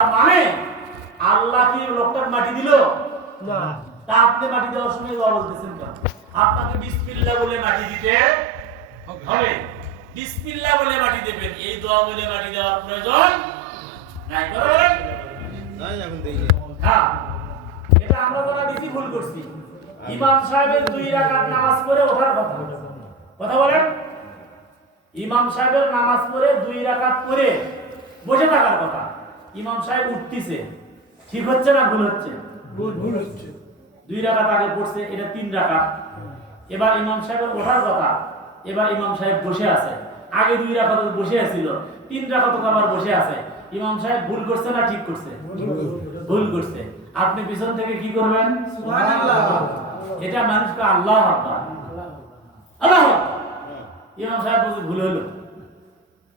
মানে আল্লাহ কি লোকটার মাটি দিল না? তা আপনি মাটি দেওয়ার সময় দোয়া বলতেছেন কেন? আপনাকে বিসমিল্লাহ বলে মাটি দিতে হবে। বিসমিল্লাহ বলে মাটি দেবেন, এই দোয়া বলে মাটি দেওয়ার প্রয়োজন নাই। বলেন নাই, এখন দেই না। হ্যাঁ, এটা আমরা যারা বেশি ভুল করছি। ইমাম সাহেবের 2 রাকাত নামাজ পড়ে ওঠার কথা কথা বলেন। ইমাম সাহেবের নামাজ পড়ে 2 রাকাত পড়ে বসে থাকার কথা। ইমাম সাহেব উঠতেছে, ঠিক হচ্ছে না ভুল হচ্ছে? ভুল হচ্ছে। 2 রাকাত আগে পড়ছে, এটা 3 রাকাত। এবার ইমাম সাহেবের ওঠার কথা, এবার ইমাম সাহেব বসে আছে। আগে 2 রাকাত বসে আছিল, 3 রাকাত আবার বসে আছে। ইমাম সাহেব ভুল করছে না ঠিক করছে? ভুল করছে। আপনি পিছন থেকে কি করবেন? সুবহানাল্লাহ। এটা মানুষকে আল্লাহু আকবার আল্লাহু আকবার। ইমাম সাহেব বলে ভুল হলো।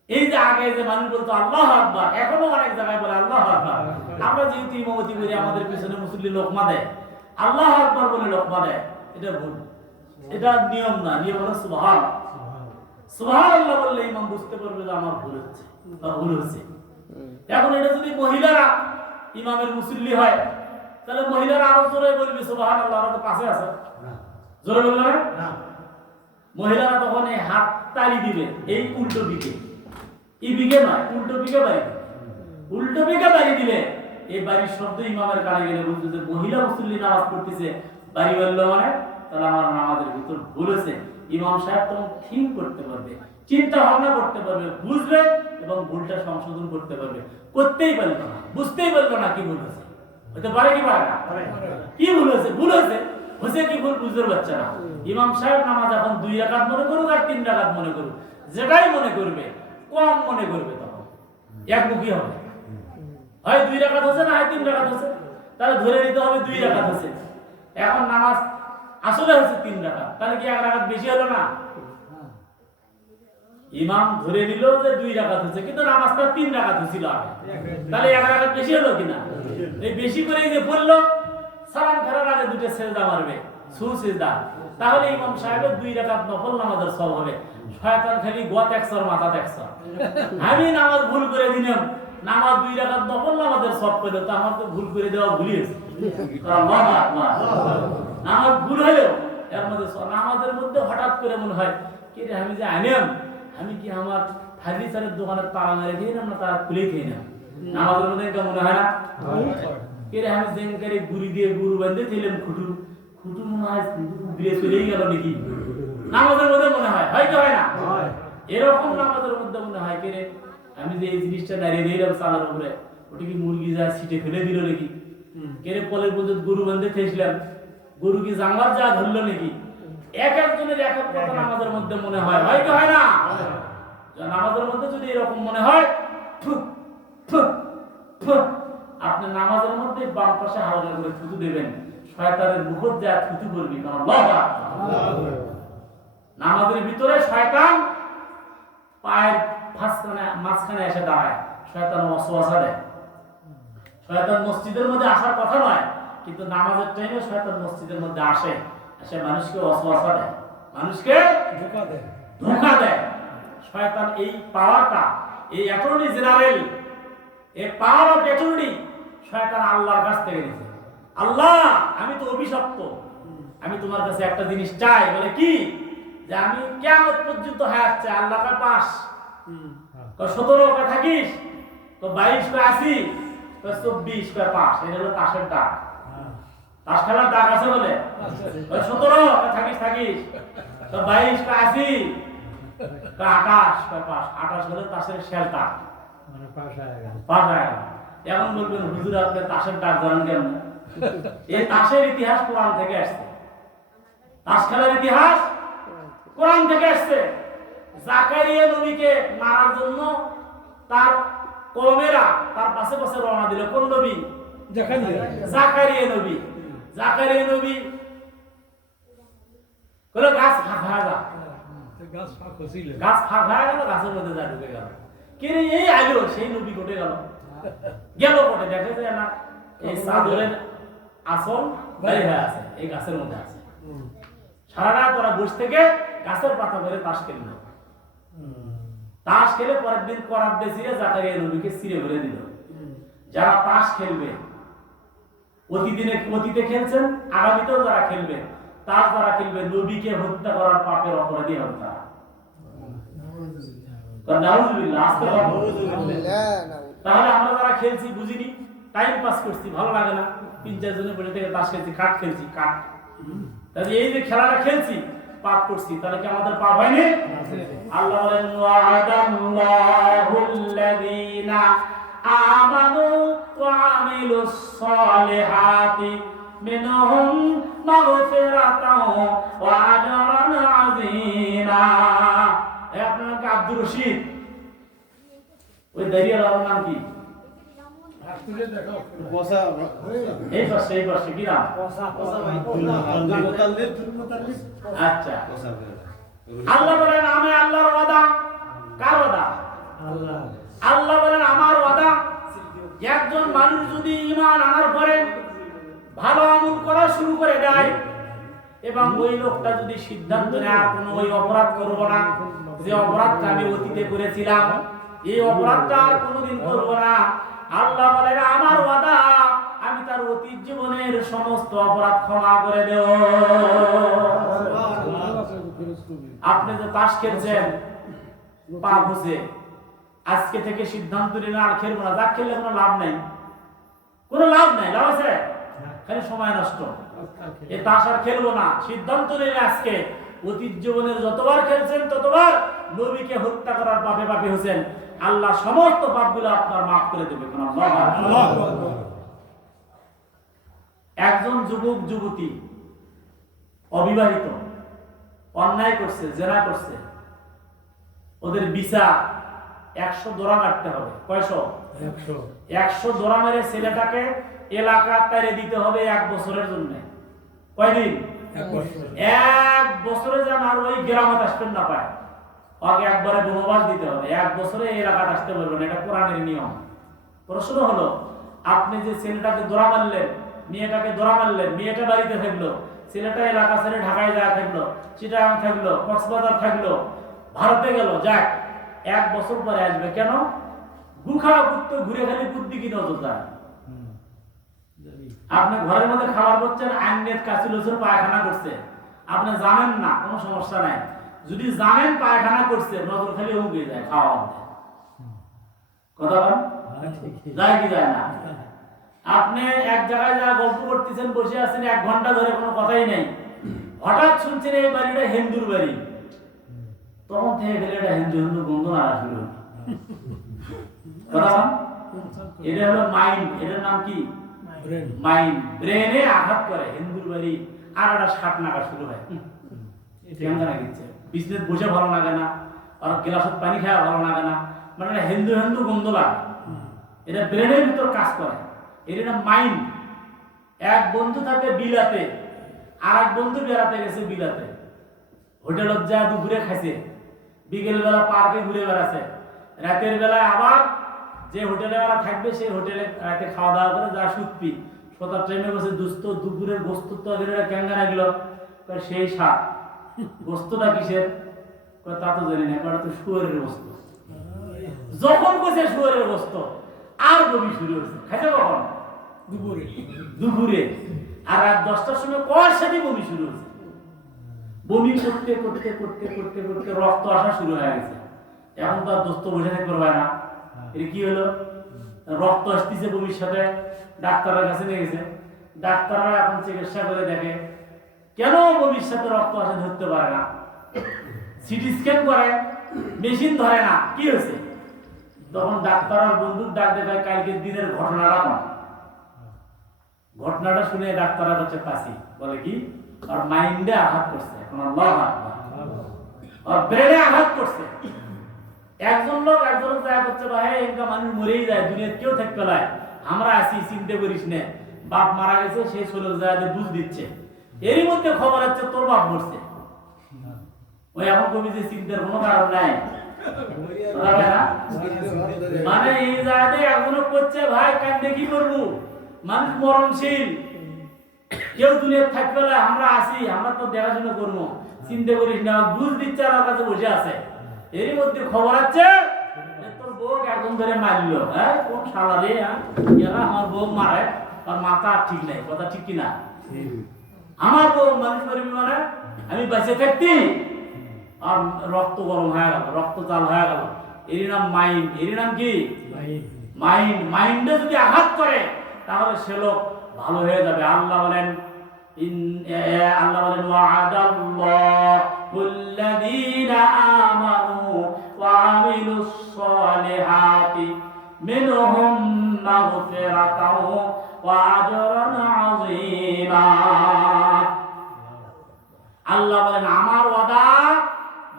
এই যে আগে যে মানুষ বলতো আল্লাহু আকবার, এখনো অনেক জায়গায় বলে আল্লাহু আকবার। আমরা যেহেতু ইমামতি করি, আমাদের পিছনে মুসল্লি লোকমা দেয়, আল্লাহু আকবার বলে লোকমা দেয়, এটা ভুল। এটা নিয়ম না। নিয়ম হলো সুবহান সুবহানাল্লাহ বললে ইমাম বুঝতে পারবে যে আমার ভুল হচ্ছে বা ভুল হচ্ছে। এখন এটা যদি মহিলারা ইমামের মুসল্লি হয়, তাহলে মহিলারা আরো জোরে বলবে সুবহানাল্লাহ। ওরা তো পাশে আছে, জোরে বলবে না? মহিলারা তখন এই হাত তালি দিবে এই উল্টো দিকে, এই দিকে নয়, উল্টো দিকে বাড়ি দিবে। উল্টো দিকে বাড়ি দিলে এই বাড়ির শব্দ ইমামের কানে গেলে বুঝতে যে মহিলা মুসল্লি নামাজ পড়তেছে, বাড়ি বললো মানে তাহলে আমার নামাজের ভিতর ভুল হয়েছে। ইমাম সাহেব তখন ঠিক করতে পারবে, চিন্তা ভাবনা করতে পারবে, বুঝবে এবং ভুলটা সংশোধন করতে পারবে। করতেই পারলো না, বুঝতেই পারলো না কি ভুল হয়েছে। হতে পারে কি পারে না? কি ভুল হয়েছে? ভুল হয়েছে হয়েছে কি ভুল বুঝতে পারছে না। ইমাম সাহেব নামাজ এখন 2 রাকাত মনে করুক আর 3 রাকাত মনে করুক, যেটাই মনে করবে, কম মনে করবে, তখন একমুখী হবে। হয় 2 রাকাত হচ্ছে না হয় 3 রাকাত হচ্ছে, তাহলে ধরে নিতে হবে 2 রাকাত হচ্ছে। এখন নামাজ আসলে হচ্ছে 3 রাকাত, তাহলে কি 1 রাকাত বেশি হলো না? ইমাম ধরে নিল যে 2 রাকাত হচ্ছে, কিন্তু নামাজটা 3 রাকাত হয়েছিল আগে, তাহলে 1 রাকাত বেশি হলো কিনা? এই বেশি করে যে পড়লো, সালাম ফেরার আগে 2টা সিজদা মারবে, সুজদা, তাহলে ইমাম সাহেবের 2 রাকাত নফল নামাজের সওয়াব হবে। শয়তান খালি গোয়া ত্যাগসর মাথা ত্যাগসর, আমি নামাজ ভুল করে দিলাম, নামাজ 2 রাকাত নফল নামাজের সওয়াব পেল, তো আমার তো ভুল করে দেওয়া ভুলিয়েছে। আল্লাহু আকবার। নামাজ ভুল হলো, এর মধ্যে নামাজের মধ্যে হঠাৎ করে মনে হয় কি রে, আমি যে আনিলাম, আমি কি আমার ফার্নিচারের দোকানের তালা মেরে খেয়ে না তারা খুলে খেয়ে না? নামাজের মধ্যে এটা মনে হয় না? কে রে, আমি জেনকারি গুড়ি দিয়ে গুরু বাঁধতে ছিলাম, খুটু খুটু মনে হয় ঘুরে চলেই গেল নাকি? নামাজের মধ্যে মনে হয়, হয়তো হয় না? এরকম নামাজের মধ্যে মনে হয় কে রে, আমি যে এই জিনিসটা দাঁড়িয়ে দিলাম চালার উপরে, ওটা কি মুরগি যা ছিটে ফেলে দিল নাকি? কে রে, কলের মধ্যে গরু বাঁধতে খেয়েছিলাম, গরু কি জানলার যা ধরলো নাকি? এক একজনের এক এক কথা নামাজের মধ্যে মনে হয়, হয়তো হয় না? নামাজের মধ্যে যদি এরকম মনে হয়, আপনি নামাজের মধ্যে বাম পাশে হালকা করে থুতু দেবেন, শয়তানের মুখত যা থুতু করবি। নামাজের ভিতরে শয়তান পায়ের মাঝখানে এসে দাঁড়ায়, শয়তান ওয়াসওয়াসা দেয়। শয়তান মসজিদের মধ্যে আসার কথা নয়, কিন্তু নামাজের টাইমে শয়তান মসজিদের মধ্যে আসে, এসে মানুষকে ওয়াসওয়াসা দেয়, মানুষকে ধোঁকা দেয়। শয়তান এই পাওয়ারটা, এই অ্যাটর্নি জেনারেল, এই পাওয়ার অফ অ্যাটর্নি শয়তান আল্লাহর কাছ থেকে নিয়েছে। আল্লাহ, আমি তো অভিশপ্ত, আমি তোমার কাছে একটা জিনিস চাই। বলে কি? যে আমি কিয়ামত পর্যন্ত হায়াত চাই। আল্লাহ কা পাস 17 কা থাকিস, তো 22 কা 80, তো 24 কা পাস। এটা হলো তাসের ডাক। তাস খেলার ডাক আছে বলে 17 কা থাকিস তো 22 কা 80, কা 28 কা পাস। 28 হলো তাসের শেষ ডাক, মানে পাস হয়ে গেল। এখন বলবেন হুজুর আপনি তাসের ডাক জানেন কেন? এই তাসের ইতিহাস কোরআন থেকে আসছে। তাস খেলার ইতিহাস কোরআন থেকে আসছে। জাকারিয়া নবীকে মারার জন্য তার কওমেরা তার পাশে পাশে রওনা দিল। কোন নবী? জাকারিয়া নবী। জাকারিয়া নবী কইলো গাছ ফাঁক হয়ে যা, গাছ ফাঁক হয়ে গেল, গাছের মধ্যে যা ঢুকে গেল। কে রে, এই আইলো, সেই নবী কোটে গেল। কোটে দেখে যায় না এই চাদরের আসল বাইরে হয়ে আছে, এই গাছের মধ্যে আছে। সারা রাত ওরা বসে থেকে গাছের পাতা ধরে তাস খেলল। তাস খেলে পরের দিন করার দিয়ে জাকারিয়া নবীকে ছিঁড়ে ফেলে দিল। যারা তাস খেলবে, অতীতে খেলছেন, আগামীতেও যারা খেলবে, তাস যারা খেলবে, নবীকে হত্যা করার পাপের অপরাধী হবে তারা। তাহলে আমরা যারা খেলছি বুঝিনি, টাইম পাস করছি, ভালো লাগে না, 3-4 জনে বসে থেকে তাস খেলছি, কাঠ খেলছি, কাঠ। তাহলে এই যে খেলাটা খেলছি, পাপ করছি, তাহলে কি আমাদের পাপ হয়নি? আল্লাহ বলেন ওয়া'আদাল্লাহুল্লাযীনা আমানু ওয়া আমিলুস সালিহাতি মিনহুম মাগফিরাতাও ওয়া আজরান আযীমা। এই আপনার নাম আব্দুর রশিদ, ওই দাঁড়িয়ালার নাম কি? এই পাশে কি নাম? আচ্ছা, আল্লাহ বলেন আমি আল্লাহর ওয়াদা। কার ওয়াদা? আল্লাহ বলেন আমার ওয়াদা। একজন মানুষ যদি ঈমান আনার পরে ভালো আমল করা শুরু করে দেয় এবং ওই লোকটা যদি সিদ্ধান্ত নেয় কোনো ওই অপরাধ করব না, যে অপরাধটা আমি অতীতে করেছিলাম এই অপরাধটা আর কোনোদিন করব না, আল্লাহ বলেন আমার ওয়াদা আমি তার অতীত জীবনের সমস্ত অপরাধ ক্ষমা করে দেব। আপনি যে তাস খেলছেন, পাপ হচ্ছে, আজকে থেকে সিদ্ধান্ত নিন আর খেলবো না। যা খেললে কোনো লাভ নাই, কোনো লাভ নাই। লাভ আছে? খালি সময় নষ্ট। এই তাস আর খেলবো না, সিদ্ধান্ত নিন আজকে অতীত জীবনের যতবার খেলছেন ততবার নবীকে হত্যা করার পাপে পাপী হয়েছেন, আল্লাহ সমস্ত পাপগুলো আপনার মাফ করে দেবে। একজন যুবক যুবতী অবিবাহিত অন্যায় করছে, জেনা করছে, ওদের বিচার 100 দোরা মারতে হবে। কয়শো? 100 দোরা মেরে ছেলেটাকে এলাকা তাড়িয়ে দিতে হবে 1 বছরের জন্য। কয়দিন? 1 বছরে যেন আর ওই গ্রামে আসবেন না পায়, আগে একবারে বনবাস দিতে হবে। 1 বছরে এই এলাকায় আসতে পারবেন, এটা কোরআনের নিয়ম। প্রশ্ন হলো, আপনি যে ছেলেটাকে দোরা মারলেন, মেয়েটাকে দোরা মারলেন, মেয়েটা বাড়িতে থাকলো, ছেলেটা এলাকা ছেড়ে ঢাকায় যায় থাকলো, চিটাগাং থাকলো, কক্সবাজার থাকলো, ভারতে গেল, যাক 1 বছর পরে আসবে কেন? গুখা কুত্তে ঘুরে খালি বুদ্ধি কি নজর যায়। আপনি ঘরের মধ্যে খাবার করছেন, আইনের কাছে লোচের পায়খানা করছে, আপনি জানেন না, কোনো সমস্যা নাই। যদি জানেন পায়খানা করছে, নজর খালি উগে যায় খাওয়া মধ্যে। কথা বলেন যায় কি যায় না? আপনি এক জায়গায় যা গল্প করতেছেন, বসে আছেন 1 ঘন্টা ধরে, কোনো কথাই নাই, হঠাৎ শুনছেন এই বাড়িটা হিন্দুর বাড়ি, তখন থেকে গেলে এটা হিন্দু হিন্দু গন্ধ না শুরু হলো। এটা হলো মাইন্ড, এটার নাম কি? মাইন্ড। ব্রেনে আঘাত করে, হিন্দুর বাড়ি, আর একটা 60 নাগা শুরু হয়। বিজনেস বসে ভালো লাগে না, আর গ্লাসত পানি খাওয়া ভালো লাগে না, মানে হিন্দু হিন্দু গন্ধ লাগে। এটা ব্রেনের ভিতর কাজ করে, এটা মাইন্ড। এক বন্ধু থাকে বিলাতে, আর এক বন্ধু বেড়াতে গেছে বিলাতে, হোটেলত যা দুপুরে খাইছে, বিকেল বেলা পার্কে ঘুরে বেড়াচ্ছে, রাতের বেলায় আবার যে হোটেলে ওরা থাকবে সেই হোটেলে রাতে খাওয়া দাওয়া করে যা সুতপি সতার ট্রেনে বসে দুস্থ দুপুরের বস্তু তো ক্যাঙ্গারা গেল, সেই সাপ বস্তুটা কিসের? তা তো জানি না, তো শুয়ারের বস্তু। যখন কইছে শুয়ারের বস্তু, আর বমি শুরু হয়েছে। খাইছে কখন? দুপুরে। আর রাত 10টার সময় কয়ার সাথে বমি শুরু হয়েছে। বমি করতে করতে করতে করতে করতে রক্ত আসা শুরু হয়ে গেছে। এখন তো আর দোস্ত বসে থাকতে পারবে না। এটা কি হলো? রক্ত আসতেছে বমির সাথে, ডাক্তারের কাছে নিয়ে গেছে। ডাক্তাররা এখন চিকিৎসা করে দেখে কেন বমির সাথে রক্ত আসে, ধরতে পারে না। সিটি স্ক্যান করে, মেশিন ধরে না, কি হয়েছে? তখন ডাক্তার আর বন্ধুর ডাক দেয়, কালকের দিনের ঘটনাটা কোন? ঘটনাটা শুনে ডাক্তাররা হচ্ছে পাশি, বলে কি আর মাইন্ডে আঘাত করছে, এখন আর ব্রেনে আঘাত করছে। একজন লোক একজন দেখা করছে, ভাই এনকা মানুষ মরেই যায়, দুনিয়ার কেউ থাকতে পারে, আমরা আছি, চিন্তা করিস না, বাপ মারা গেছে, সেই চলে যায়, বুঝ দিচ্ছে। এরই মধ্যে খবর হচ্ছে তোর বাপ মরছে। ওই এখন কবি যে চিন্তার কোনো কারণ নাই, মানে এই জায়গাতে এখনো করছে, ভাই কান্দে কি করবো, মানুষ মরণশীল, কেউ দুনিয়ার থাকতে পারে, আমরা আছি, আমরা তো দেখাশোনা করবো, চিন্তা করিস না, বুঝ দিচ্ছে, আমার কাছে বসে আছে। এরই মধ্যে খবর আছে তোর বউ একদম ধরে মারলো, কোন শালা রে, এরা আমার বউ মারে, আর মাথা ঠিক নাই, কথা ঠিক কিনা? আমার বউ মানুষ মারবি মানে আমি বেঁচে থাকতি, আর রক্ত গরম হয়ে গেল, রক্ত চাল হয়ে গেল। এর নাম মাইন্ড, এর নাম কি? মাইন্ড। মাইন্ডে যদি আঘাত করে তাহলে সে লোক ভালো হয়ে যাবে। আল্লাহ বলেন ওয়া'আদাল্লাহুল্লাযীনা আমানু ওয়া আমিলুস সালিহাতি মিনহুম মাগফিরাতাও ওয়া আজরান আযীমা। আল্লাহ বলেন আমার ওয়াদা,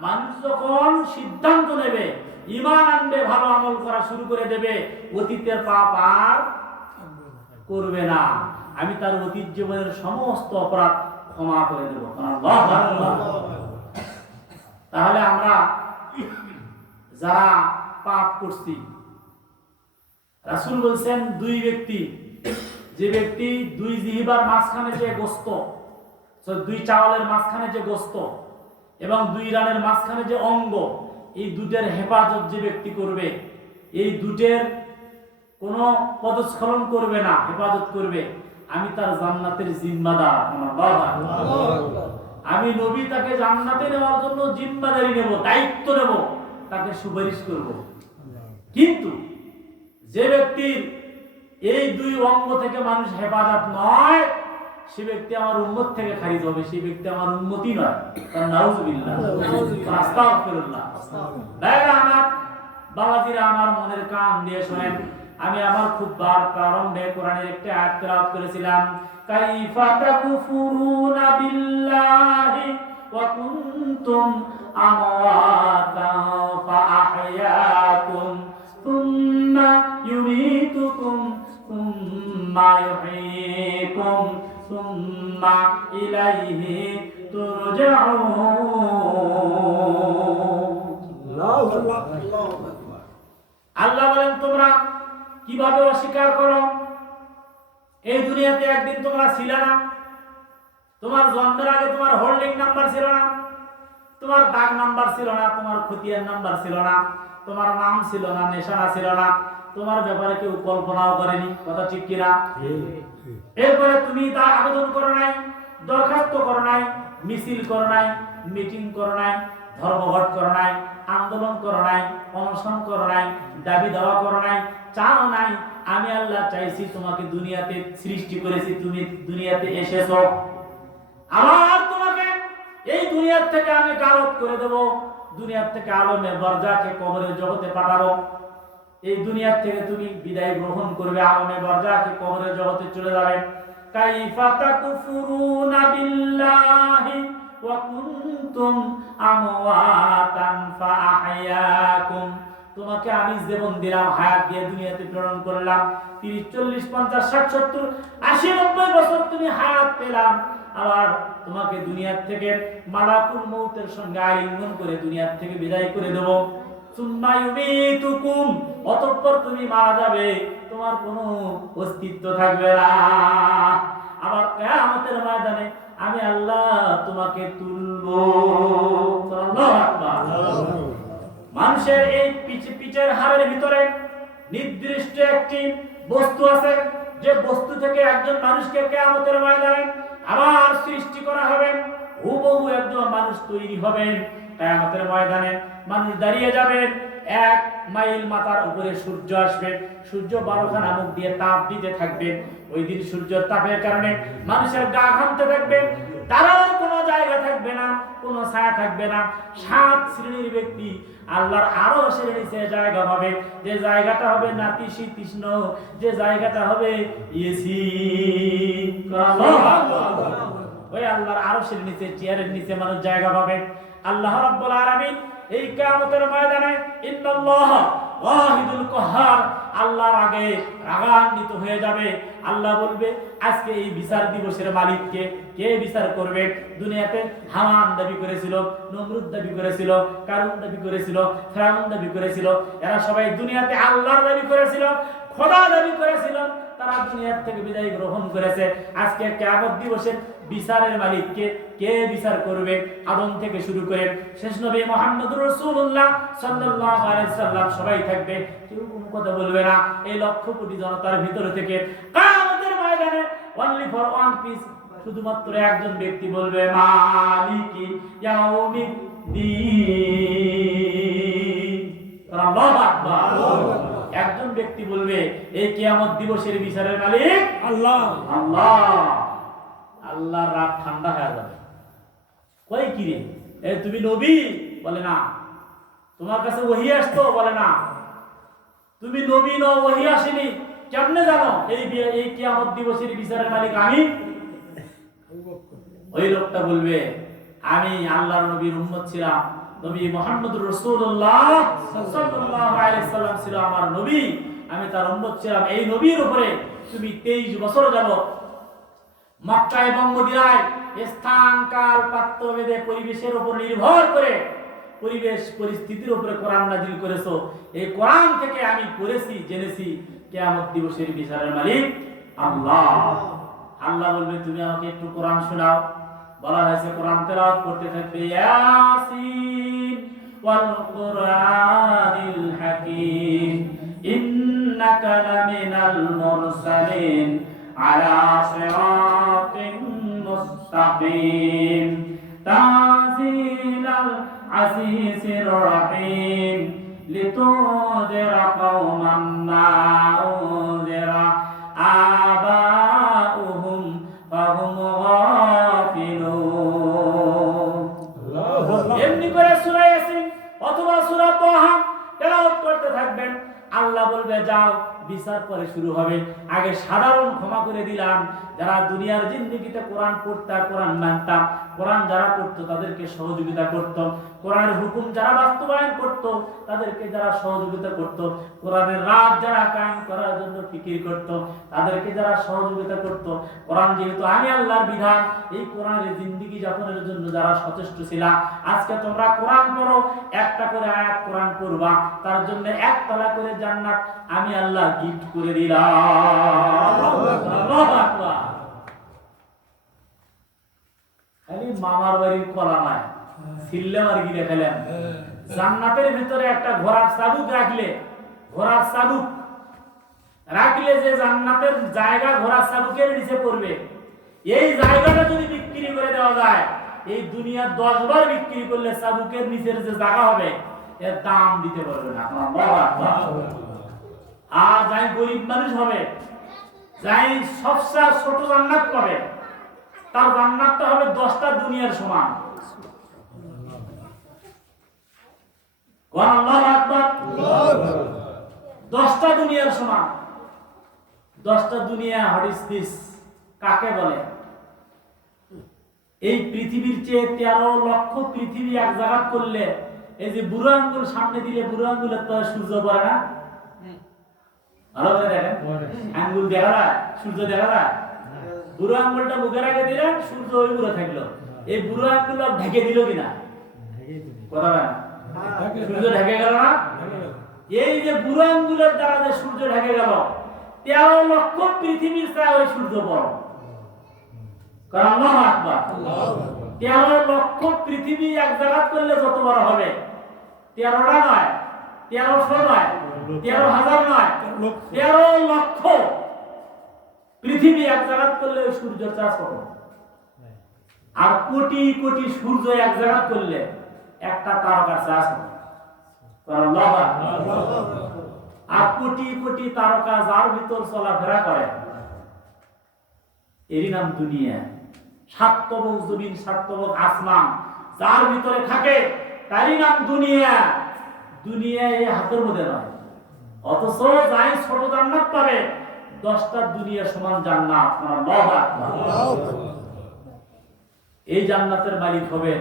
মানুষ যখন সিদ্ধান্ত নেবে, ঈমান আনবে, ভালো আমল করা শুরু করে দেবে, অতীতের পাপ আর করবে না, আমি তার অতীত জীবনের সমস্ত অপরাধ ক্ষমা করে দেব। তাহলে আমরা যারা পাপ করছি, রাসূল বলছেন দুই ব্যক্তি, যে ব্যক্তি দুই জিহ্বার মাঝখানে যে গোশত, দুই চাওয়ালের মাঝখানে যে গোশত এবং দুই রানের মাঝখানে যে অঙ্গ, এই দুটের হেফাজত যে ব্যক্তি করবে, এই দুটের কোনো পদস্খলন করবে না, হেফাজত করবে, আমি তার জান্নাতের জিম্মাদার। আমি নবী তাকে জান্নাতে নেওয়ার জন্য জিম্মাদারি নেব, দায়িত্ব নেব, তাকে সুপারিশ করব। কিন্তু যে ব্যক্তির এই দুই অঙ্গ থেকে মানুষ হেফাজত নয়, সে ব্যক্তি আমার উম্মত থেকে খারিজ হবে, সেই ব্যক্তি আমার উম্মতি নয়। নাউজুবিল্লাহ, আস্তাগফিরুল্লাহ। ভাইরা আমার, বাবাজিরা আমার, মনের কান দিয়ে শোনেন। আমি আমার খুতবার প্রারম্ভে কোরআনের একটা আয়াত তেলাওয়াত করেছিলাম, কাইফা তাকফুরুনা বিল্লাহি ওয়া কুনতুম আমওয়াতান ফাআহইয়াকুম সুম্মা ইউমীতুকুম সুম্মা ইউহয়ীকুম সুম্মা ইলাইহি তুরজাউন। আল্লাহ বলেন তোমরা কিভাবে অস্বীকার করো? এই দুনিয়াতে একদিন তোমরা ছিলে না, তোমার জন্মের আগে তোমার হোল্ডিং নাম্বার ছিল না, তোমার দাগ নাম্বার ছিল না, তোমার খতিয়ান নাম্বার ছিল না, তোমার নাম ছিল না, নিশানা ছিল না, তোমার ব্যাপারে কেউ কল্পনাও করেনি, কথা ঠিক কিনা? এরপরে তুমি তা আবেদন করো নাই, দরখাস্ত করো নাই, মিছিল করো নাই, মিটিং করো নাই, ধর্মঘট করো নাই, আন্দোলন করো নাই, অনশন করো নাই, দাবি দাওয়া করো নাই, চাও নাই। আমি আল্লাহ চাইছি, তোমাকে দুনিয়াতে সৃষ্টি করেছি, তুমি দুনিয়াতে এসেছো, আবার তোমাকে এই দুনিয়ার থেকে আমি গারদ করে দেব, দুনিয়ার থেকে আলমে বরজাকে কবরের জগতে পাঠাবো। এই দুনিয়ার থেকে তুমি বিদায় গ্রহণ করবে, আলমে বরজাকে কবরের জগতে চলে যাবে। কাইফা তাকফুরুনা বিল্লাহি ওয়া কুনতুম আমওয়াতান ফাআহইয়াকুম। তোমাকে আমি জীবন দিলাম, হায়াত দিয়ে দুনিয়াতে প্রেরণ করলাম, 30 40 50 60 70 80 90 বছর তুমি হায়াত পেলাম, আবার তোমাকে দুনিয়ার থেকে মালাকুল মউতের সঙ্গে আলিঙ্গন করে দুনিয়ার থেকে বিদায় করে দেব। সুম্মা ইউমীতুকুম, অতঃপর তুমি মারা যাবে, তোমার কোনো অস্তিত্ব থাকবে না। আবার কিয়ামতের ময়দানে আমি আল্লাহ তোমাকে তুলবো। আল্লাহু আকবার। মানুষের এই পিচের হাড়ের ভিতরে নির্দিষ্ট একটি বস্তু আছে, যে বস্তু থেকে একজন মানুষকে কিয়ামতের ময়দানে আবার সৃষ্টি করা হবে, হুবহু একজন মানুষ তৈরি হবেন। কিয়ামতের ময়দানে মানুষ দাঁড়িয়ে যাবেন, 1 মাইল মাথার উপরে সূর্য আসবে, সূর্য 12খানা মুখ দিয়ে তাপ দিতে থাকবে। ওই দিন সূর্যের তাপের কারণে মানুষের গা ঘামতে থাকবে, তারাও কোনো জায়গা থাকবে না, কোনো ছায়া থাকবে না। 7 শ্রেণীর ব্যক্তি আল্লাহর আরো শ্রেণী সে জায়গা হবে, যে জায়গাটা হবে নাতিশীতোষ্ণ, যে জায়গাটা হবে এসি। ওই আল্লাহর আরশের নিচে, চেয়ারের নিচে মানুষ জায়গা পাবে। আল্লাহ রাব্বুল আলামিন এই কিয়ামতের ময়দানে ইন্নাল্লাহ ওয়াহিদুল কাহ্হার, আল্লাহর আগে রাগান্বিত হয়ে যাবে। আল্লাহ বলবে, আজকে এই বিচার দিবসের মালিককে কে বিচার করবে? দুনিয়াতে হামান দাবি করেছিল, নমরুদ দাবি করেছিল, কারুন দাবি করেছিল, ফিরআউন দাবি করেছিল, এরা সবাই দুনিয়াতে আল্লাহর দাবি করেছিল, খোদা দাবি করেছিল। তারা দুনিয়া থেকে বিদায় গ্রহণ করেছে। আজকে কিয়ামত দিবসের বিচারের মালিক কে? কে বিচার করবে? আদম থেকে শুরু করে শেষ নবী মুহাম্মদুর রাসূলুল্লাহ সাল্লাল্লাহু আলাইহি সাল্লাম সবাই থাকবে, কেউ কোনো কথা বলবে না। এই লক্ষ কোটি জনতার ভিতর থেকে কিয়ামতের ময়দানে অনলি ফর ওয়ান পিস, শুধুমাত্র একজন ব্যক্তি বলবে মালিকি ইয়াউমিদ্দিন। আল্লাহু আকবার। একজন ব্যক্তি বলবে এই কিয়ামত দিবসের বিচারের মালিক আল্লাহ। আল্লাহ। আল্লাহর রাগ ঠান্ডা হয়ে যাবে। কই কি রে, এই তুমি নবী? বলে না। তোমার কাছে ওহী আসতো? বলে না। তুমি নবী নও, ওহী আসেনি, কেমনে জানো এই কিয়ামত দিবসের বিচারের মালিক আমি? ওই লোকটা বলবে আমি আল্লাহর নবীর উম্মত ছিলাম, নবী মুহাম্মদুর রাসূলুল্লাহ সাল্লাল্লাহু আলাইহি সাল্লাম ছিল আমার নবী, আমি তার উম্মত ছিলাম। এই নবীর উপরে তুমি 23 বছর যাবত মক্কা এবং মদিনায় স্থান কাল পাত্র ভেদে পরিবেশের উপর নির্ভর করে পরিবেশ পরিস্থিতির উপরে কোরআন নাযিল করেছো। এই কোরআন থেকে আমি পড়েছি, জেনেছি কিয়ামত দিবসের বিচারের মালিক আল্লাহ। আল্লাহ বলবে তুমি আমাকে একটু কোরআন শোনাও। বলা হয়েছে কোরআন তেলাওয়াত করতে থাকবে, ইয়াসিন ওয়াল কুরআনিল হাকীম ইন্নাকা লামিনাল মুরসালিন আলা সিরাতিন মুস্তাকিম তানজিলাল আজিজির রহিম লিতুনদিরা কওমান মা উনদিরা আবাউহুম ফাহুম গাফিলুন। এমনি করে সূরা ইয়াসিন অথবা সূরা তাহা তেলাওয়াত করতে থাকবেন। আল্লাহ বলবে যাও, বিচার পরে শুরু হবে। আগে সাধারণ ক্ষমা করে দিলাম, যারা দুনিয়ার জিন্দেগিতে কোরআন পড়তা, কোরআন মানতাম, কোরআন যারা পড়তো তাদেরকে সহযোগিতা করত, কোরআনের হুকুম যারা বাস্তবায়ন করত তাদেরকে যারা সহযোগিতা করত, কোরআনের রাত যারা কায়েম করার জন্য ফিকির করত তাদেরকে যারা সহযোগিতা করত, কোরআন যেহেতু আমি আল্লাহর বিধান, এই কোরআনের জিন্দেগি যাপনের জন্য যারা সচেষ্ট ছিল, আজকে তোমরা কোরআন পড়ো, একটা করে আয়াত কোরআন পড়বা, তার জন্য একতলা করে জান্নাত আমি আল্লাহ গিফট করে দিলাম। আল্লাহু আকবার। খালি মামার বাড়ির কলা নয়, সিল্লাম আর গিলে খেলেন। জান্নাতের ভিতরে একটা ঘোড়ার চাবুক রাখলে, ঘোড়ার চাবুক রাখলে যে জান্নাতের জায়গা ঘোড়ার চাবুকের নিচে পড়বে, এই জায়গাটা যদি বিক্রি করে দেওয়া যায়, এই দুনিয়ার 10 বার বিক্রি করলে চাবুকের নিচের যে জায়গা হবে এর দাম দিতে পারবে না। আর যাই গরিব মানুষ হবে, যাই সবচেয়ে ছোট জান্নাত পাবে, তার জান্নাতটা হবে 10টা দুনিয়ার সমান। আল্লাহু আকবার। 10টা দুনিয়ার সমান। 10টা দুনিয়া হাদিস দিস কাকে বলে? এই পৃথিবীর চেয়ে 13 লক্ষ পৃথিবী এক জায়গা করলে, এই যে বুড়ো আঙ্গুল সামনে দিলে বুড়ো আঙ্গুলের তো সূর্য পড়ে না, ভালো করে দেখেন, আঙ্গুল দেখা যায়, সূর্য দেখা যায়। বুড়ো আঙ্গুলটা মুখের আগে দিলেন, সূর্য ওই বুড়ো থাকলো। এই বুড়ো আঙ্গুল ঢেকে দিল কিনা? কথা বলেন, সূর্য ঢেকে গেল না? এই যে বুড়ো আঙ্গুলের দ্বারা যে সূর্য ঢেকে গেল, 13 লক্ষ পৃথিবীর চেয়ে ওই সূর্য বড়। কারণ আল্লাহু আকবার। 13 লক্ষ পৃথিবী এক জায়গা করলে যত বড় হবে, 13টা নয়, 1300 নয়, 13,000 নয়, 13 লক্ষ পৃথিবী এক জায়গা করলে ওই সূর্যের চাষ কত? আর কোটি কোটি সূর্য এক জায়গা করলে একটা তারকার চাষ হবে। আর কোটি কোটি তারকা যার ভিতর চলাফেরা করে, এরই নাম দুনিয়া। সাতবক জমিন, সাতবক আসমান যার ভিতরে থাকে তারই নাম দুনিয়া। দুনিয়া এই হাতের মধ্যে নয়, অথচ যাই ছোট জান্নাত পাবে 10টা দুনিয়া সমান জান্নাত। আল্লাহু আকবার। এই জান্নাতের মালিক হবেন।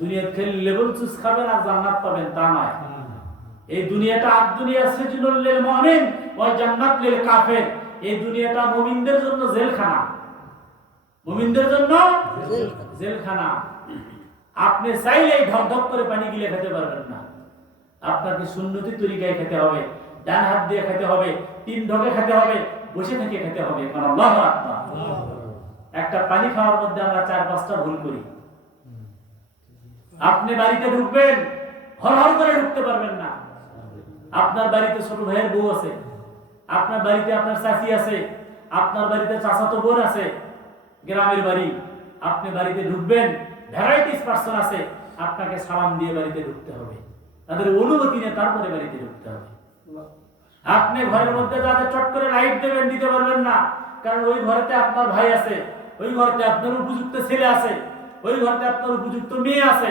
দুনিয়ার খেলে লেবল চুস খাবেন আর জান্নাত পাবেন তা নয়। এই দুনিয়াটা আর দুনিয়া সিজনুল লিল মুমিন ওয়া জান্নাত লিল কাফির। এই দুনিয়াটা মুমিনদের জন্য জেলখানা, মুমিনদের জন্য জেলখানা। আপনি চাইলেই ঢকঢক করে পানি গিলে খেতে পারবেন না। আপনাকে সুন্নতি তরিকায় খেতে হবে, ডান হাত দিয়ে খেতে হবে, 3 ঢকে খেতে হবে, বসে থেকে খেতে হবে, কারণ আল্লাহু আকবার। একটা পানি খাওয়ার মধ্যে আমরা 4-5টা ভুল করি। আপনি বাড়িতে ঢুকবেন, হরহর করে ঢুকতে পারবেন না। আপনার বাড়িতে ছোট ভাইয়ের বউ আছে, আপনার বাড়িতে আপনার চাচি আছে, আপনার বাড়িতে চাচাতো বোন আছে, গ্রামের বাড়ি। আপনি বাড়িতে ঢুকবেন, ভ্যারাইটিস পার্সন আছে, আপনাকে সালাম দিয়ে বাড়িতে ঢুকতে হবে, তাদের অনুমতি নিয়ে তারপরে বাড়িতে ঢুকতে হবে। আপনি ঘরের মধ্যে যাদের চট করে লাইট দেবেন, দিতে পারবেন না, কারণ ওই ঘরেতে আপনার ভাই আছে, ওই ঘরেতে আপনার উপযুক্ত ছেলে আছে, ওই ঘরেতে আপনার উপযুক্ত মেয়ে আছে।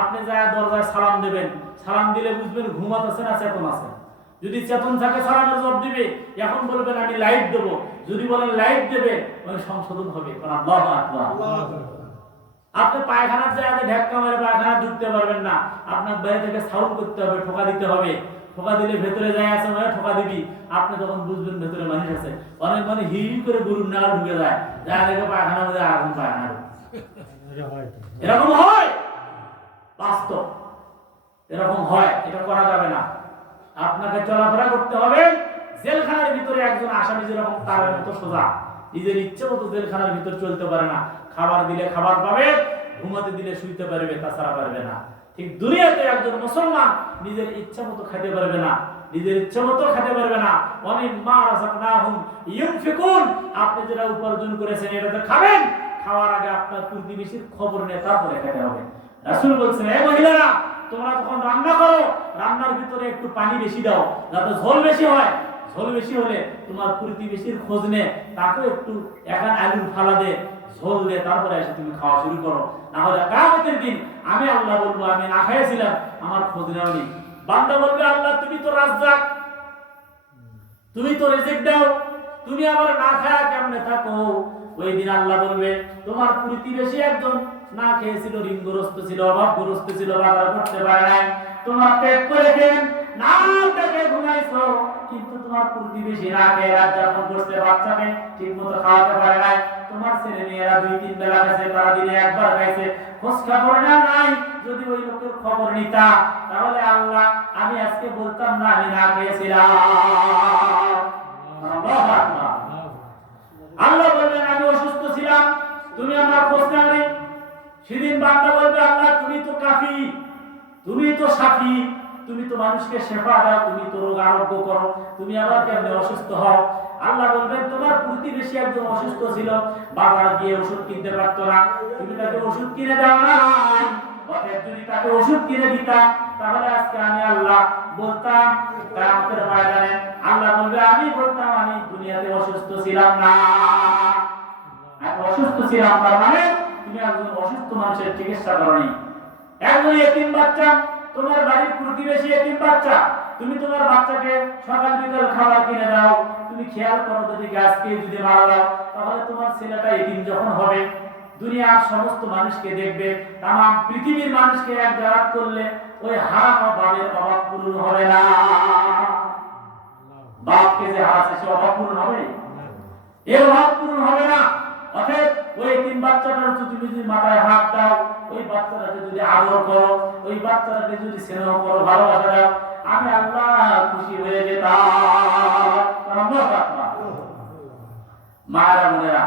আপনি যায় দরজায় সালাম দেবেন, সালাম দিলে বুঝবেন ঘুমাতেছে না চেতন আছে। যদি চেতন থাকে সালামের জবাব দিবে, এখন বলবেন আমি লাইট দেবো, যদি বলেন লাইট দেবে ওই সংশোধন হবে। আল্লাহু আকবার। আপনি পায়খানার জায়গায় ঢাক্কা মেরে পায়খানা ঢুকতে পারবেন না, আপনার বাইরে থেকে সাউন্ড করতে হবে, ঠোকা দিতে হবে। ঠোকা দিলে ভেতরে যায় আছে মানে ঠোকা দিবি, আপনি তখন বুঝবেন ভেতরে মানুষ আছে। অনেক মানে হিল করে গরুর নাল ঢুকে যায়, যা দেখে পায়খানার মধ্যে আগুন পায়খানা। এরকম হয়, বাস্তব এরকম হয়, এটা করা যাবে না। আপনাকে চলাফেরা করতে হবে জেলখানার ভিতরে একজন আসামি যেরকম তারের মতো সোজা, নিজের ইচ্ছে মতো জেলখানার ভিতর চলতে পারে না। খাবার দিলে খাবার পাবে, ঘুমাতে দিলে শুইতে পারবে, তাছাড়া পারবে না। ঠিক দুনিয়াতে একজন মুসলমান নিজের ইচ্ছা মতো খেতে পারবে না, নিজের ইচ্ছা মতো খেতে পারবে না। ওয়ামিম্মা রাযাকনাহুম ইউনফিকুন, আপনি যেটা উপার্জন করেছেন এটাতে খাবেন, খাওয়ার আগে আপনার প্রতিবেশীর খবর নিয়ে তারপরে খেতে হবে। রাসূল বলছেন, এই মহিলারা তোমরা যখন রান্না করো, রান্নার ভিতরে একটু পানি বেশি দাও, যাতে ঝোল বেশি হয়। ঝোল বেশি হলে তোমার প্রতিবেশীর খোঁজ নে, তাকে একটু একান আলুর ফালা দে, ঝোল দে, তারপরে এসে তুমি খাওয়া শুরু করো। না হলে কিয়ামতের দিন আমি আল্লাহ বলবো আমি না খাইছিলাম, আমার খোঁজ নেওনি। বান্দা বলবে আল্লাহ তুমি তো রাজ্জাক, তুমি তো রিজিক দাও, তুমি আবার না খায়া কেমনে থাকো? ওই দিন আল্লাহ বলবে তোমার প্রতিবেশী একজন না খেয়েছিল, ঋণগ্রস্ত ছিল, অভাবগ্রস্ত ছিল, বাজার করতে পারে নাই, তোমার পেট করে খেন না পেটে ঘুমাইছো, কিন্তু তোমার প্রতিবেশী না খেয়ে রাত যাপন করছে, বাচ্চাকে ঠিক মতো খাওয়াতে পারে নাই, তোমার ছেলে মেয়েরা 2-3 বেলা খাইছে, তারা দিনে একবার খাইছে, খোঁজ খবর না নাই। যদি ওই লোকের খবর নিতা, তাহলে আল্লাহ আমি আজকে বলতাম না আমি না খেয়েছিলাম। আল্লাহু আকবার। আল্লাহ বলবেন আমি অসুস্থ ছিলাম, তুমি আমার খোঁজ নাও। সেদিন বান্দা বলবে আল্লাহ তুমি তো কাফি, তুমি তো সাফি, তুমি তো মানুষকে সেবা দাও, তুমি তো রোগ আরোগ্য করো, তুমি আবার কেমনে অসুস্থ হও? আল্লাহ বলবেন তোমার প্রতিবেশী একজন অসুস্থ ছিল, বাজারে গিয়ে ওষুধ কিনতে পারতো না, তুমি তাকে ওষুধ কিনে দাও না। যদি তাকে ওষুধ কিনে দিতা, তাহলে আজকে আমি আল্লাহ বলতাম কিয়ামতের ময়দানে, আল্লাহ বলবে আমি বলতাম আমি দুনিয়াতে অসুস্থ ছিলাম না। আমি অসুস্থ ছিলাম তার মানে তুমি একজন অসুস্থ মানুষের চিকিৎসা করনি। একজন এতিম বাচ্চা, তোমার বাড়ির প্রতিবেশী এতিম বাচ্চা, তুমি তোমার বাচ্চাকে সকাল বিকাল খাবার কিনে দাও, তুমি খেয়াল করো যদি আজকে যদি মারা দাও, তাহলে তোমার ছেলেটা এতিম যখন হবে, দুনিয়ার সমস্ত মানুষকে দেখবে, তামাম পৃথিবীর মানুষকে এক জায়গা করলে ওই হারানো বাবের অভাব পূরণ হবে না। বাপকে যে হারাচ্ছে সে অভাব পূরণ হবে? এর অভাব পূরণ হবে না। অতএব ওই তিন বাচ্চাটার তুমি যদি মাথায় হাত দাও, ওই বাচ্চাটাকে যদি আদর করো, ওই বাচ্চাটাকে যদি স্নেহ করো, ভালোবাসা দাও, আমি আল্লাহ খুশি হয়ে যেতাম। মায়েরা বোনেরা,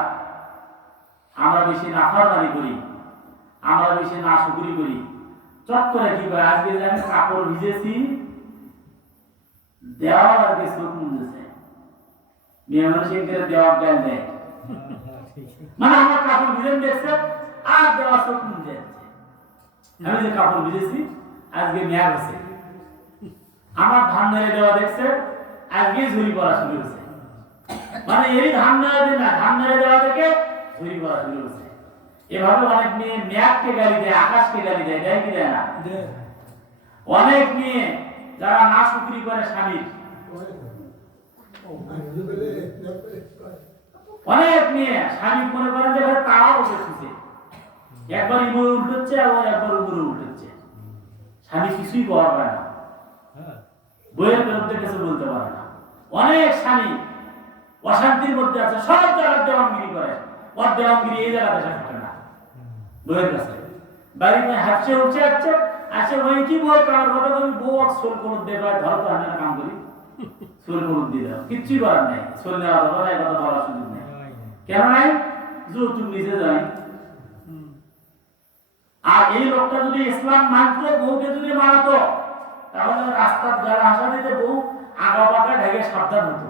আমরা বেশি নাফরমানি করি, আমরা বেশি নাশুকরি করি। চট করে কি করে আজকে যে আমি কাপড় ভিজেছি, দেওয়ার আগে চোখ মুছেছে, মেয়ে মানুষের দেওয়ার গাল দেয়, মানে আমার কাপড় ভিজে দেখছে আর দেওয়া চোখ মুছে যাচ্ছে। আমি যে কাপড় ভিজেছি আজকে মেয়া গেছে, আমার ধান মেরে দেওয়া দেখছে আজকে ঝুড়ি পড়া শুরু হয়েছে, মানে এই ধান মেরে দেওয়া থেকে ঝুড়ি পড়া শুরু হয়েছে। এভাবে অনেক মেয়ে মেয়াদকে গালি দেয়, আকাশকে গালি দেয়, দেয় কি দেয় না? অনেক মেয়ে যারা না শুকরি করে স্বামীর, অনেক মেয়ে স্বামী মনে করেন যে তারাও উঠেছে, একবার ইমরে উল্টেছে আবার একবার উপরে উল্টেছে, স্বামী কিছুই করা পারে না, বইয়ের বিরুদ্ধে কিছু বলতে পারে না। অনেক স্বামী অশান্তির মধ্যে আছে, সব জায়গায় দেওয়ানগিরি করে, ওর দেওয়ানগিরি এই জায়গাতে সে থাকে না, বইয়ের কাছে বাড়িতে হাসছে উঠছে যাচ্ছে আসে, ওই কি বই কার কথা তুমি বউ সোল কোন দেবে ধরো তো আমি কাম করি চুল মুখ দিল, কিচ্ছুই করার নাই, চুল নেওয়া যাবে না, কথা বলার সুযোগ নেই। কেন নাই? যৌতুক নিজে যায়। আর এই লোকটা যদি ইসলাম মানত, বউকে যদি মানাতো, তাহলে রাস্তার যারা আসা দিতে বউ আগা পাকা ঢেকে সাবধান হতো।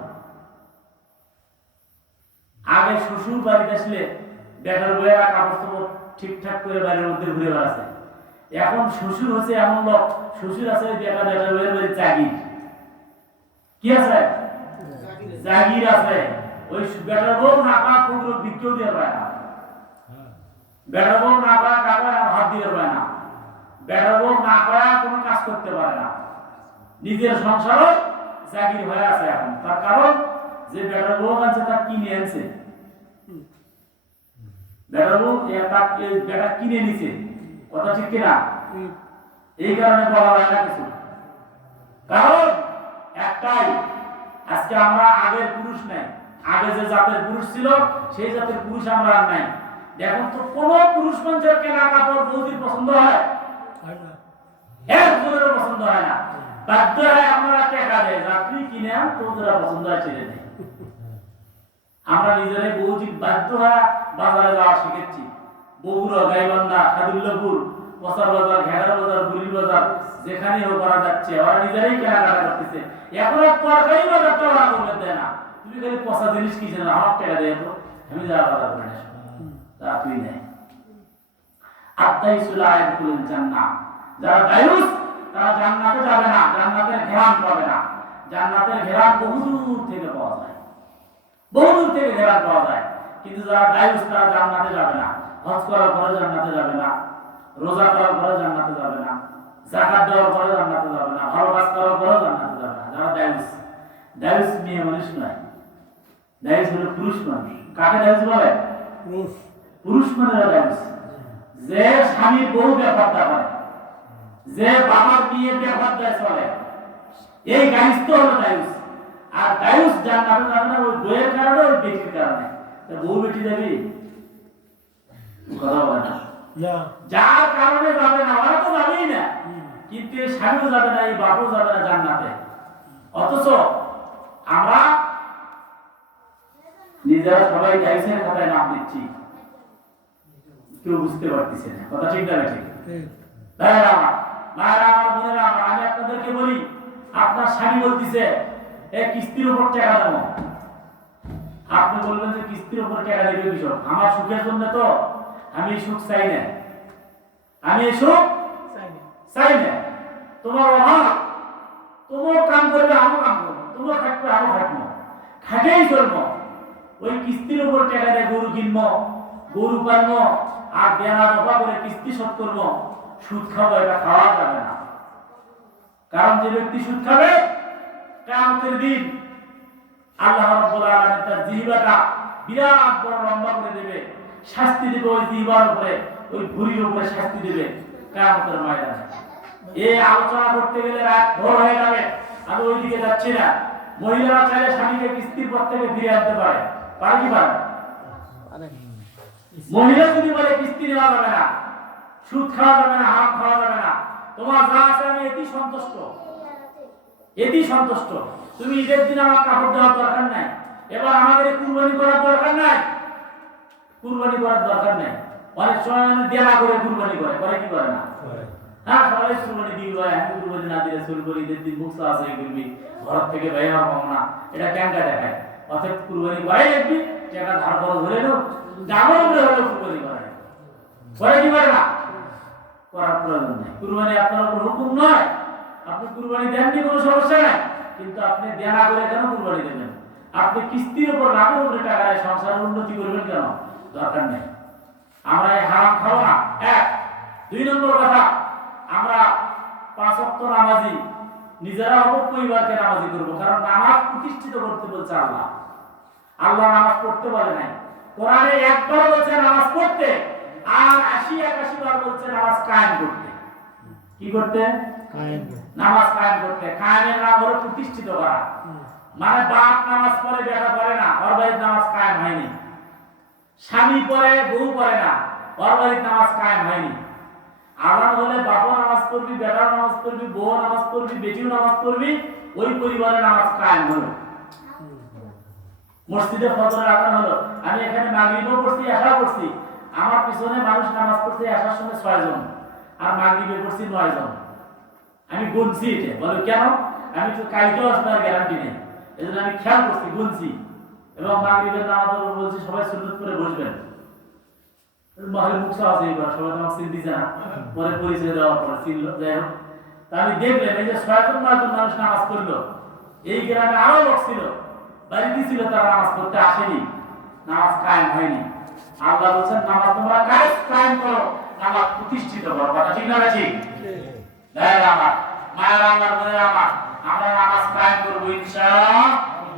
আগে শ্বশুর বাড়িতে আসলে বেটার বইয়েরা কাপড় চোপড় ঠিকঠাক করে বাড়ির মধ্যে ঘুরে বেড়াচ্ছে। এখন শ্বশুর হচ্ছে এমন লোক, শ্বশুর আছে বেটা বেটার বইয়ের বাড়ি জাগির, কি আছে জাগির আছে। ওই বেটার বউ না পাক পুরো বিক্রিও দিয়ে পায় না, বেটার বউ না পাক কাকা হাত দিয়ে পায় না, বেটার বউ না পায় কোনো কাজ করতে পারে না, নিজের সংসারও জাগির হয়ে আছে এখন। তার কারণ যে বেটার বউ আছে তার কিনে আনছে, বেটার বউ বেটা কিনে নিছে, কথা ঠিক কিনা? এই কারণে বলা হয় না কিছু। কারণ একটাই, আজকে আমরা আগের পুরুষ নাই, আগে যে জাতের পুরুষ ছিল সেই জাতের পুরুষ আমরা আর নাই। দেখুন তো কোন পুরুষ মানুষের কেনা কাপড় বৌদির পছন্দ হয়? একজনেরও পছন্দ হয় না। বাধ্য হয় আমরা টাকা দেয়, যাত্রী কিনে আন, তোরা পছন্দ হয় ছেড়ে নেই। আমরা নিজেরাই বৌদি বাধ্য হয় বাজারে যাওয়া শিখেছি। বগুড়া, গাইবান্ধা, সাদুল্লাপুর, পচার বাজার, ঘেরা বাজার, বুড়ির বাজার, যেখানে হোক করা যাচ্ছে, ওরা নিজেরাই কেনাকাটা করতেছে। এখন তরকারি বাজারটা ওরা করবে দেয় না, তুমি খালি পচা জিনিস কি জানো, আমার টাকা দেয় তো, আমি যা বাজার করে নেই, তা তুই নেই। আত্মাইসুল আয়াতুল জান্নাহ, যারা দায়ুস তারা জান্নাতে যাবে না, জান্নাতের ঘ্রাণ পাবে না। জান্নাতের ঘ্রাণ বহুদূর থেকে পাওয়া যায়, বহুদূর থেকে ঘ্রাণ পাওয়া যায়। কিন্তু যারা দায়ুস তারা জান্নাতে যাবে না। হজ করার পরে জান্নাতে যাবে না, রোজা করার পরে জান্নাতে যাবে না, যাকাত দেওয়ার পরে জান্নাতে যাবে না, ভালো কাজ করার পরে জান্নাতে যাবে না। যারা দায়ুস, দায়ুস মেয়ে মানুষ নয়, দায়ুস হলো পুরুষ মানুষ। কাকে দায়ুস বলে? পুরুষ মানুষরা দায়ুস। যে স্বামীর বউ ব্যাপারটা করে, যে বাবার বিয়ে ব্যাপারটা চলে, এই গাইস তো হলো দায়ুস। আর দায়ুস জান্নাতে যাবে না ওই বইয়ের কারণে, ওই বেটির কারণে। বউ বেটি যাবি কথা বলে না, যার কারণে যাবে না, ওরা তো যাবেই না। কিন্তু এই স্বামীও যাবে না, এই বাপও যাবে না জান্নাতে। অথচ আমরা নিজেরা সবাই দায়ুসের কথায় নাম দিচ্ছি, কেউ বুঝতে পারতেছে না। কথা ঠিক না? ঠিক। ভাইরা আমার, বোনেরা আমার, আমি আপনাদেরকে বলি, আপনার স্বামী বলতেছে এই কিস্তির উপর টাকা দেবো, আপনি বলবেন যে কিস্তির উপর টাকা দেবে কৃষক, আমার সুখের জন্য তো, আমি সুখ চাই না, আমি সুখ চাই না। তোমার অভাব, তোমার কাম করবে আমিও কাম করবো, তোমার থাকবে আমিও থাকবো, খাটেই চলবো। ওই কিস্তির উপর টাকা দিয়ে গরু কিনবো, গরু পালবো, আর দেনা দফা করে কিস্তি শোধ করবো, সুদ খাবো, এটা খাওয়া যাবে না। কারণ যে ব্যক্তি সুদ খাবে, কিয়ামতের দিন আল্লাহ রাব্বুল আলামিন তার জিহ্বাটা বিরাট বড় লম্বা করে দেবে, শাস্তি দেবে ওই জিহ্বার উপরে, ওই ভুঁড়ির উপরে শাস্তি দেবে কিয়ামতের ময়দানে। এই আলোচনা করতে গেলে রাত ভোর হয়ে যাবে, আমি ওইদিকে যাচ্ছি না। মহিলারা চাইলে স্বামীকে কিস্তির পর থেকে ফিরে আনতে পারে, পারে কি পারে? মহিলা যদি বলে কিস্তি নেওয়া যাবে না, সুদ খাওয়া যাবে না, হারাম খাওয়া যাবে না, তোমার যা আছে আমি এটি সন্তুষ্ট, এটি সন্তুষ্ট, তুমি ঈদের দিন আমার কাপড় দেওয়ার দরকার নাই, এবার আমাদের কুরবানি করার দরকার নাই, কুরবানি করার দরকার নাই। অনেক সময় দেনা করে কুরবানি করে, করে কি করে না? হ্যাঁ, সবাই কুরবানি দিবে, আমি কুরবানি না দিলে চুরি করে ঈদের দিন মুক্ত আছে করবি, ঘর থেকে বাইরে হবো না, এটা ক্যাঙ্কা দেখায়। অর্থাৎ কুরবানি করাই দেখবি, টাকা ধার করে ধরে নেব, জামার উপরে হলেও কুরবানি করে, করে কি করে না? করার প্রয়োজন নেই। কুরবানি আপনার উপর হুকুম নয়, আপনি কুরবানি দেননি কোনো সমস্যা নাই, কিন্তু আপনি দেনা করে কেন কুরবানি দেবেন? আপনি কিস্তির উপর লাভের উপরে টাকা নেয় সংসারের উন্নতি করবেন কেন? দরকার নেই। আমরা এই হারাম খাবো না, এক। দুই নম্বর কথা, আমরা 5 ওয়াক্ত নামাজি, নিজেরা হবো, পরিবারকে নামাজি করবো। কারণ নামাজ প্রতিষ্ঠিত করতে বলছে আল্লাহ, আল্লাহ নামাজ পড়তে বলে নাই। কোরআনে একবার বলছে নামাজ পড়তে, আর 80-81 বার বলছে নামাজ কায়েম করতে। কি করতে? নামাজ কায়েম করতে। কায়েমের নাম হলো প্রতিষ্ঠিত করা। মানে বাপ নামাজ পড়ে, বেটা পড়ে না, ওর বাড়ির নামাজ কায়েম হয়নি। স্বামী পড়ে, বউ পড়ে না, ওর বাড়ির নামাজ কায়েম হয়নি। আজান হলে বাবা নামাজ পড়বি, বেটা নামাজ পড়বি, বউ নামাজ পড়বি, বেটিও নামাজ পড়বি, ওই পরিবারে নামাজ কায়েম হলো। মসজিদে ফজরের আজান হলো, আমি এখানে মাগরিবও পড়ছি, এশা পড়ছি, আমার পিছনে মানুষ নামাজ পড়ছে এশার সময় 6 জন আর মাগরিবে পড়ছি 9 জন। আমি গুনছি এটা, বলে কেন? আমি তো কালকেও আসলে গ্যারান্টি নেই, এজন্য আমি খেয়াল করছি, গুনছি। এবং মাগরিবের নামাজ বলছি সবাই সুন্নত করে বসবেন। মহলে মুখা আছে, এবার সবাই তো আমাকে দিছে না, পরে পরিচয় দেওয়ার পরে চিনল। যাই হোক, তা আমি দেখলেন এই যে 6 জন 9 জন মানুষ নামাজ পড়লো, এই গ্রামে আরো লোক ছিল, বাড়িতে ছিল, তারা নামাজ পড়তে আসেনি, নামাজ কায়েম হয়নি। আল্লাহ বলছেন নামাজ তোমরা কায়েম করো, নামাজ প্রতিষ্ঠিত করো। কথা ঠিক না ঠিক? হ্যাঁ আমার মায়ের আমার বোনের আমার, আমরা নামাজ কায়েম করবো ইনশাআল্লাহ।